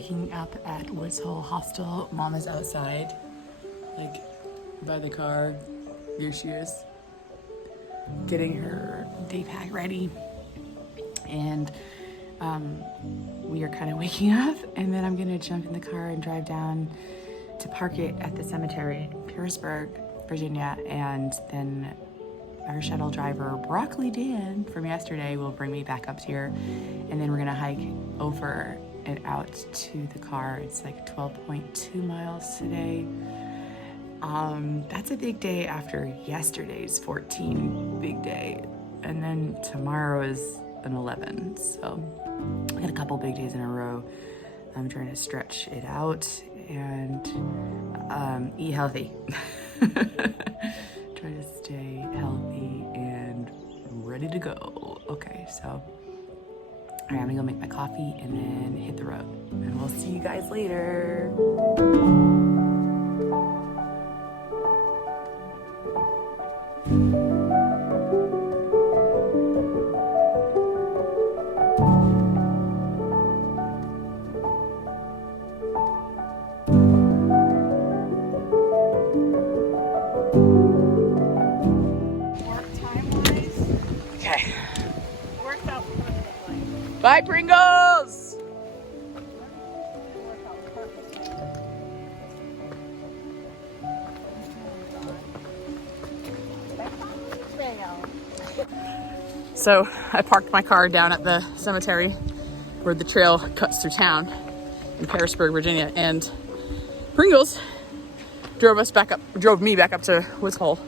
waking up at Woods Hole Hostel. Mom is outside, like by the car. Here she is, getting her day pack ready. And we are kind of waking up, and then I'm gonna jump in the car and drive down to park it at the cemetery in Petersburg, Virginia, and then our shuttle driver, Broccoli Dan, from yesterday will bring me back up here, and then we're gonna hike over and out to the car. It's like 12.2 miles today. That's a big day after yesterday's 14 big day, and then tomorrow is an 11, so I had a couple big days in a row. I'm trying to stretch it out and eat healthy. Try to stay healthy and ready to go. Okay, so all right, I'm gonna go make my coffee and then hit the road, and we'll see you guys later. Bye, Pringles! So I parked my car down at the cemetery where the trail cuts through town in Petersburg, Virginia, and Pringles drove me back up to Woods Hole.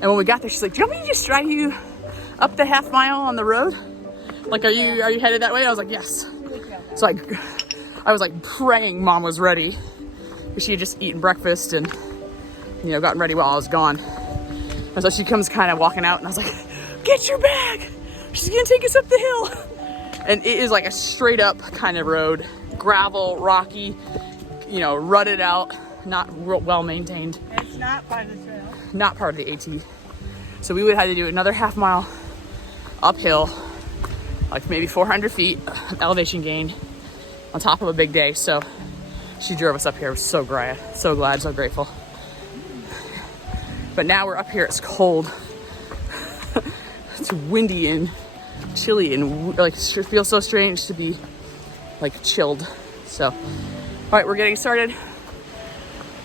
And when we got there, she's like, "Do you want me to just drive you up the half mile on the road? Like, are you headed that way?" I was like, "Yes." So I was like praying Mom was ready, because she had just eaten breakfast and, you know, gotten ready while I was gone. And so she comes kind of walking out, and I was like, "Get your bag. She's gonna take us up the hill." And it is like a straight up kind of road, gravel, rocky, you know, rutted out, not real well maintained. It's not part of the trail. Not part of the AT. So we would have to do another half mile uphill, like maybe 400 feet elevation gain on top of a big day. So she drove us up here. I was so glad, so grateful. But now we're up here. It's cold. It's windy and chilly, and like it feels so strange to be like chilled. So, all right, we're getting started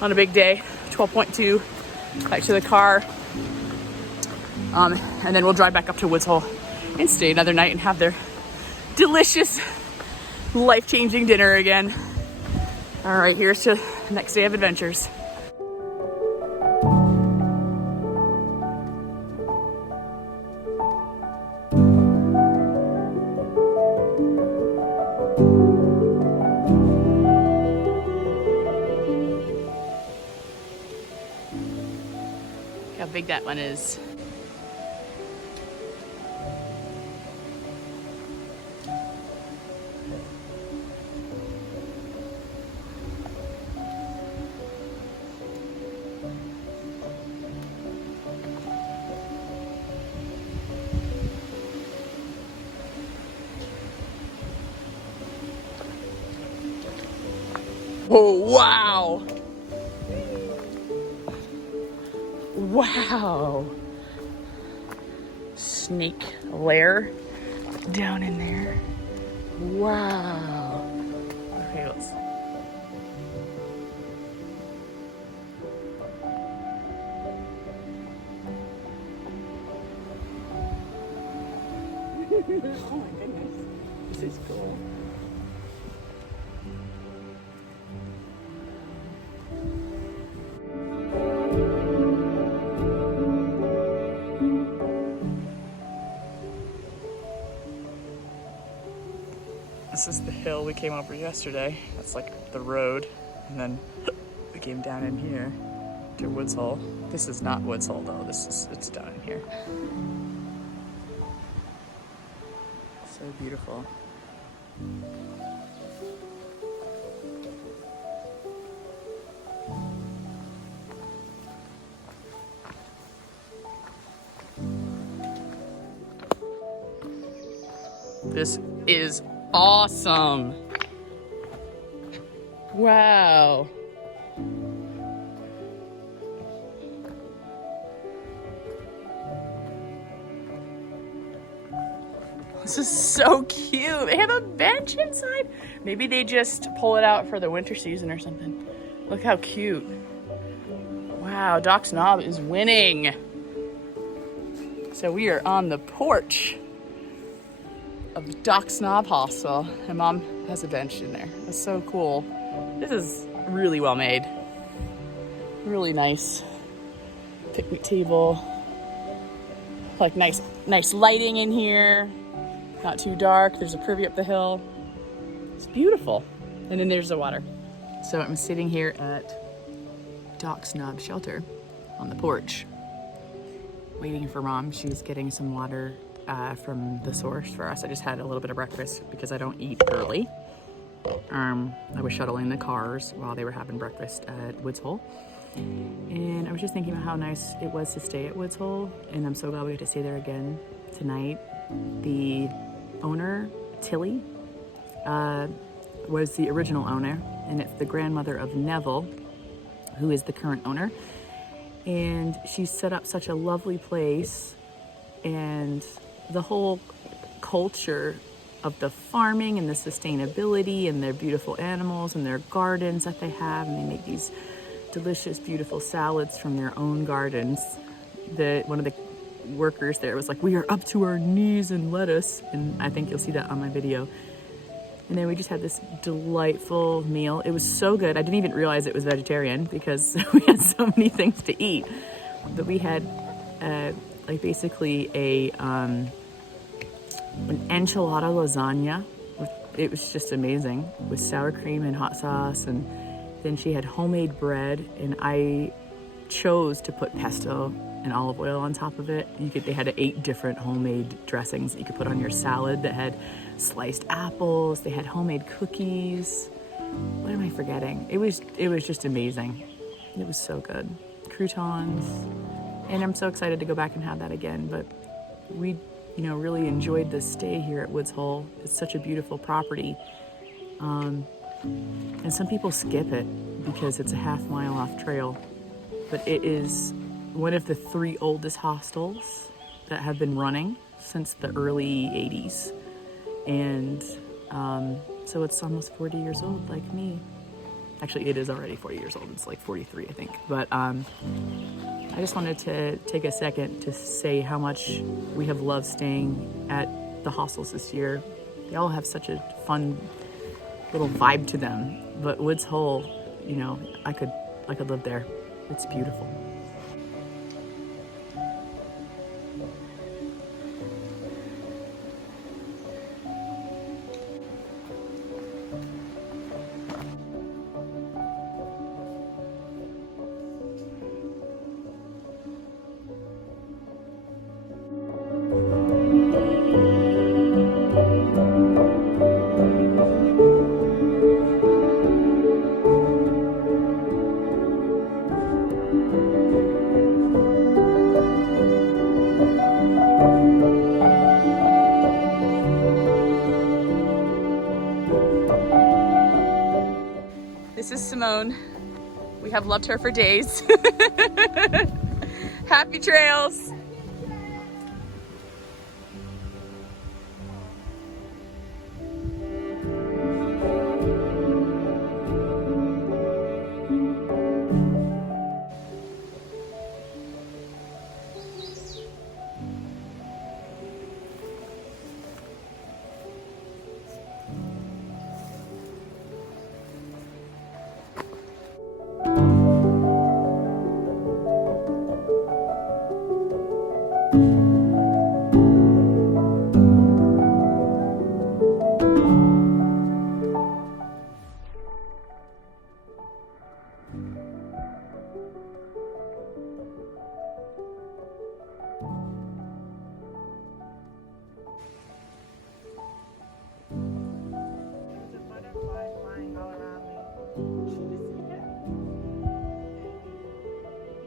on a big day. 12.2 back to the car. And then we'll drive back up to Woods Hole and stay another night and have their delicious, life-changing dinner again. All right, here's to the next day of adventures. Look how big that one is. Oh, wow. Wow. Snake lair down in there. Wow. Okay, let's. Oh my goodness. This is cool. This is the hill we came over yesterday. That's like the road. And then we came down in here to Woods Hole. This is not Woods Hole though. It's down in here. So beautiful. This is awesome. Wow. This is so cute. They have a bench inside. Maybe they just pull it out for the winter season or something. Look how cute. Wow, Doc's Knob is winning. So we are on the porch of Doc's Knob Hostel, and Mom has a bench in there. That's so cool. This is really well made. Really nice picnic table. Like nice lighting in here. Not too dark. There's a privy up the hill. It's beautiful. And then there's the water. So I'm sitting here at Doc's Knob Shelter on the porch, waiting for Mom. She's getting some water from the source for us. I just had a little bit of breakfast because I don't eat early. I was shuttling the cars while they were having breakfast at Woods Hole. And I was just thinking about how nice it was to stay at Woods Hole, and I'm so glad we get to stay there again tonight. The owner, Tilly, was the original owner, and it's the grandmother of Neville, who is the current owner. And she set up such a lovely place, and the whole culture of the farming and the sustainability and their beautiful animals and their gardens that they have, and they make these delicious, beautiful salads from their own gardens. One of the workers there was like, "We are up to our knees in lettuce," and I think you'll see that on my video. And then we just had this delightful meal. It was so good. I didn't even realize it was vegetarian because we had so many things to eat. But we had like basically an enchilada lasagna. It was just amazing with sour cream and hot sauce. And then she had homemade bread, and I chose to put pesto and olive oil on top of it. They had 8 different homemade dressings that you could put on your salad that had sliced apples. They had homemade cookies. What am I forgetting? It was just amazing. It was so good. Croutons. And I'm so excited to go back and have that again. But we, really enjoyed the stay here at Woods Hole. It's such a beautiful property. And some people skip it because it's a half-mile off trail. But it is one of the 3 oldest hostels that have been running since the early 80s. And so it's almost 40 years old, like me. Actually, it is already 40 years old. It's like 43, I think. But I just wanted to take a second to say how much we have loved staying at the hostels this year. They all have such a fun little vibe to them. But Woods Hole, I could live there. It's beautiful. This is Simone. We have loved her for days. Happy trails.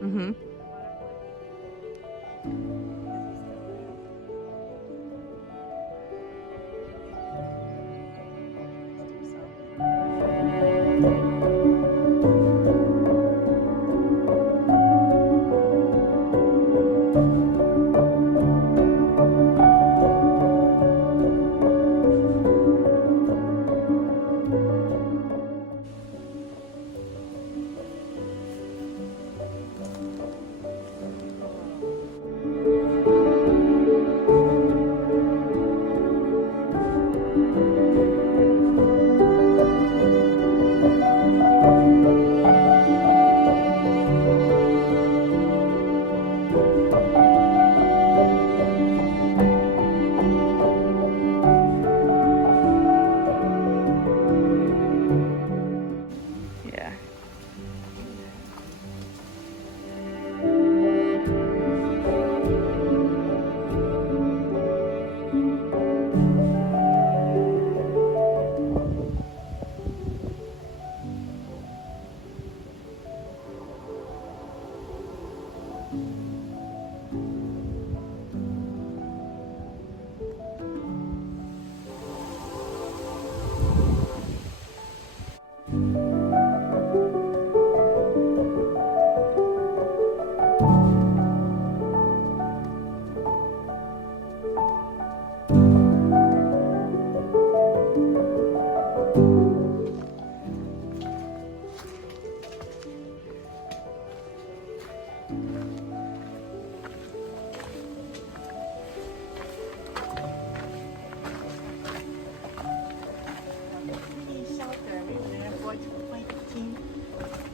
Mm-hmm. Let's do so.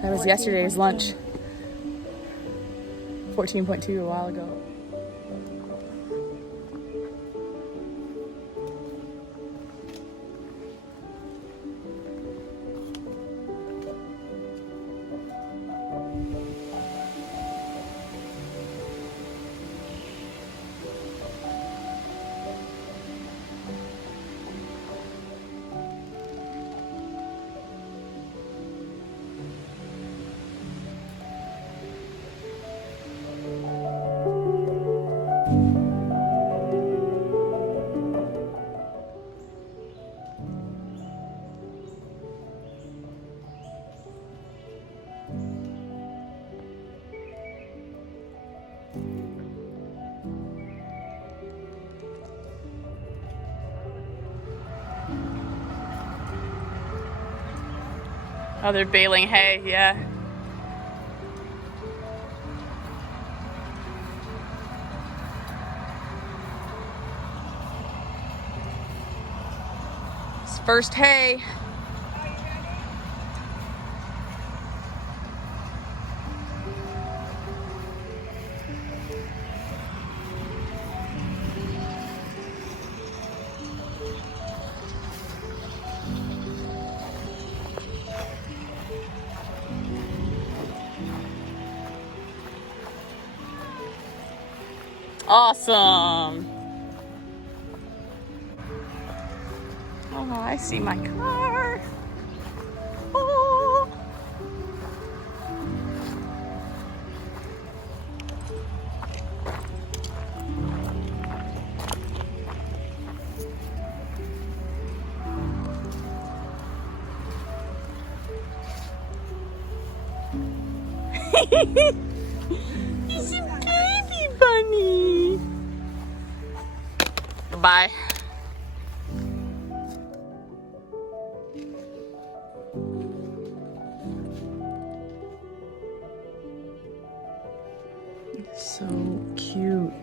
That was yesterday's lunch. 14.2 a while ago. Oh, they're baling hay, yeah. It's first hay. Awesome. Oh, I see my car. Oh. He's a baby bunny. Goodbye. So cute.